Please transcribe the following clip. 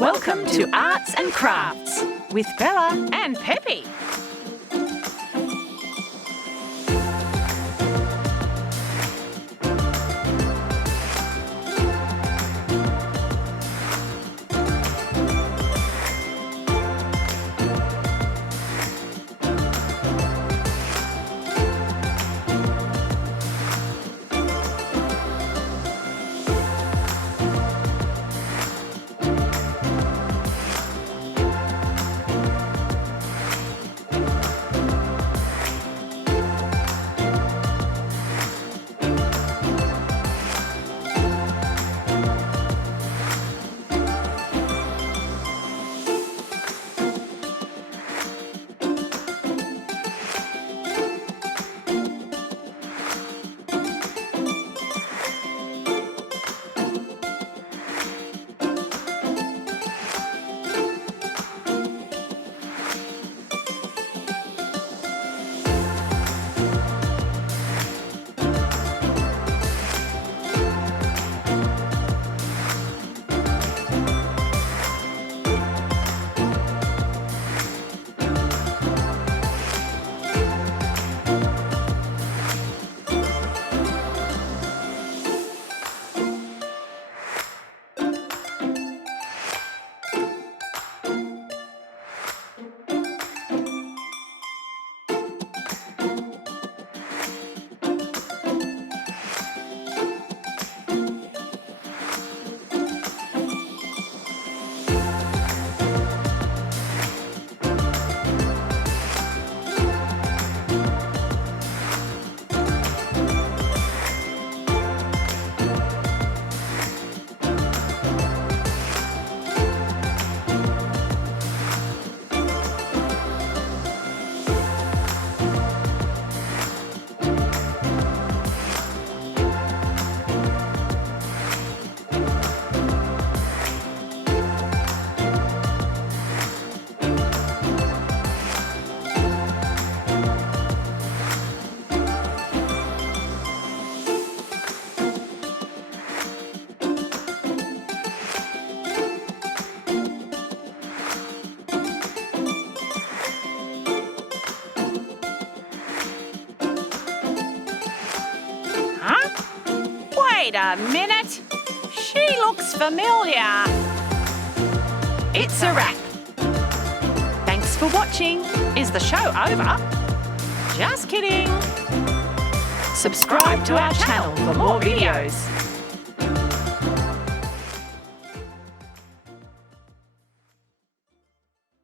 Welcome to Arts and Crafts with Bella and Peppy. Wait a minute. She looks familiar. It's a wrap. Thanks for watching. Is the show over? Just kidding. Subscribe to our channel for more videos.